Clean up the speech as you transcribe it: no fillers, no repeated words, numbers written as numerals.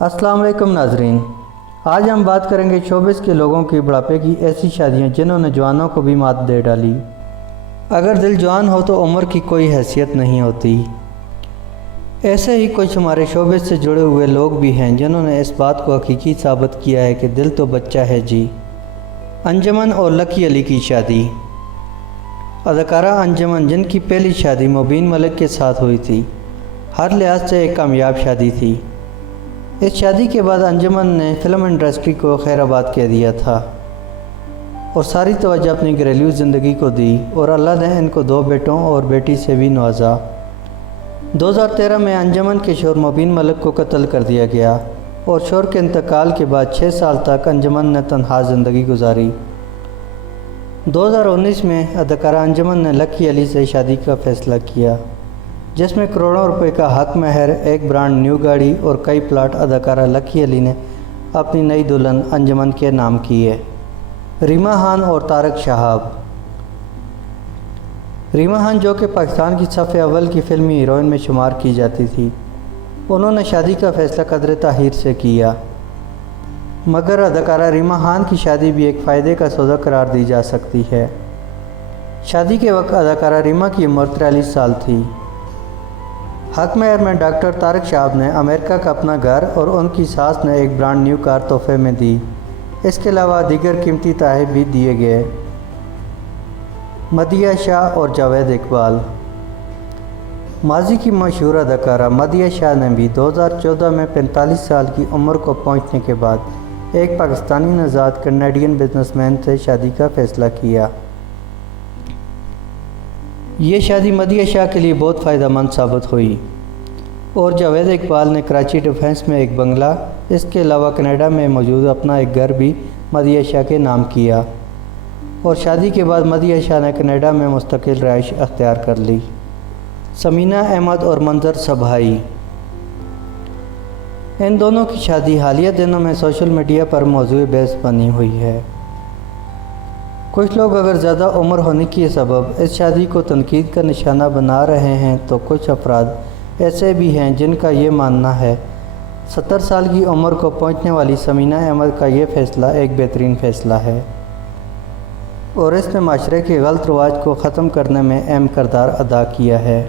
السلام علیکم ناظرین، آج ہم بات کریں گے شوبز کے لوگوں کی بڑھاپے کی ایسی شادیاں جنہوں نے جوانوں کو بھی مات دے ڈالی۔ اگر دل جوان ہو تو عمر کی کوئی حیثیت نہیں ہوتی۔ ایسے ہی کچھ ہمارے شوبز سے جڑے ہوئے لوگ بھی ہیں جنہوں نے اس بات کو حقیقی ثابت کیا ہے کہ دل تو بچہ ہے جی۔ انجمن اور لکی علی کی شادی۔ اداکارہ انجمن، جن کی پہلی شادی مبین ملک کے ساتھ ہوئی تھی، ہر لحاظ سے ایک کامیاب شادی تھی۔ اس شادی کے بعد انجمن نے فلم انڈسٹری کو خیر آباد کہہ دیا تھا اور ساری توجہ اپنی گھریلو زندگی کو دی، اور اللہ نے ان کو 2 بیٹوں اور بیٹی سے بھی نوازا۔ 2013 میں انجمن کے شوہر مبین ملک کو قتل کر دیا گیا اور شوہر کے انتقال کے بعد 6 سال تک انجمن نے تنہا زندگی گزاری۔ 2019 میں اداکارہ انجمن نے لکی علی سے شادی کا فیصلہ کیا، جس میں کروڑوں روپے کا حق مہر، ایک برانڈ نیو گاڑی اور کئی پلاٹ اداکارہ لکی علی نے اپنی نئی دلہن انجمن کے نام کیے۔ ریما خان اور طارق شہاب۔ ریما خان، جو کہ پاکستان کی صف اول کی فلمی ہیروئن میں شمار کی جاتی تھی، انہوں نے شادی کا فیصلہ قدر تاخیر سے کیا، مگر اداکارہ ریما خان کی شادی بھی ایک فائدے کا سودا قرار دی جا سکتی ہے۔ شادی کے وقت اداکارہ ریما کی عمر 43 سال تھی۔ حق مہر میں ڈاکٹر طارق شہاب نے امریکہ کا اپنا گھر اور ان کی ساس نے ایک برانڈ نیو کار تحفے میں دی۔ اس کے علاوہ دیگر قیمتی تحائف بھی دیے گئے۔ مدیحہ شاہ اور جاوید اقبال۔ ماضی کی مشہور اداکارہ مدیحہ شاہ نے بھی 2014 میں 45 سال کی عمر کو پہنچنے کے بعد ایک پاکستانی نژاد کینیڈین بزنس مین سے شادی کا فیصلہ کیا۔ یہ شادی مدیحہ شاہ کے لیے بہت فائدہ مند ثابت ہوئی، اور جاوید اقبال نے کراچی ڈیفنس میں ایک بنگلہ، اس کے علاوہ کینیڈا میں موجود اپنا ایک گھر بھی مدیحہ شاہ کے نام کیا، اور شادی کے بعد مدیحہ شاہ نے کینیڈا میں مستقل رہائش اختیار کر لی۔ سمینہ احمد اور منظر صباحی۔ ان دونوں کی شادی حالیہ دنوں میں سوشل میڈیا پر موضوع بحث بنی ہوئی ہے۔ کچھ لوگ اگر زیادہ عمر ہونے کے سبب اس شادی کو تنقید کا نشانہ بنا رہے ہیں، تو کچھ افراد ایسے بھی ہیں جن کا یہ ماننا ہے 70 سال کی عمر کو پہنچنے والی سمینہ احمد کا یہ فیصلہ ایک بہترین فیصلہ ہے، اور اس نے معاشرے کے غلط رواج کو ختم کرنے میں اہم کردار ادا کیا ہے۔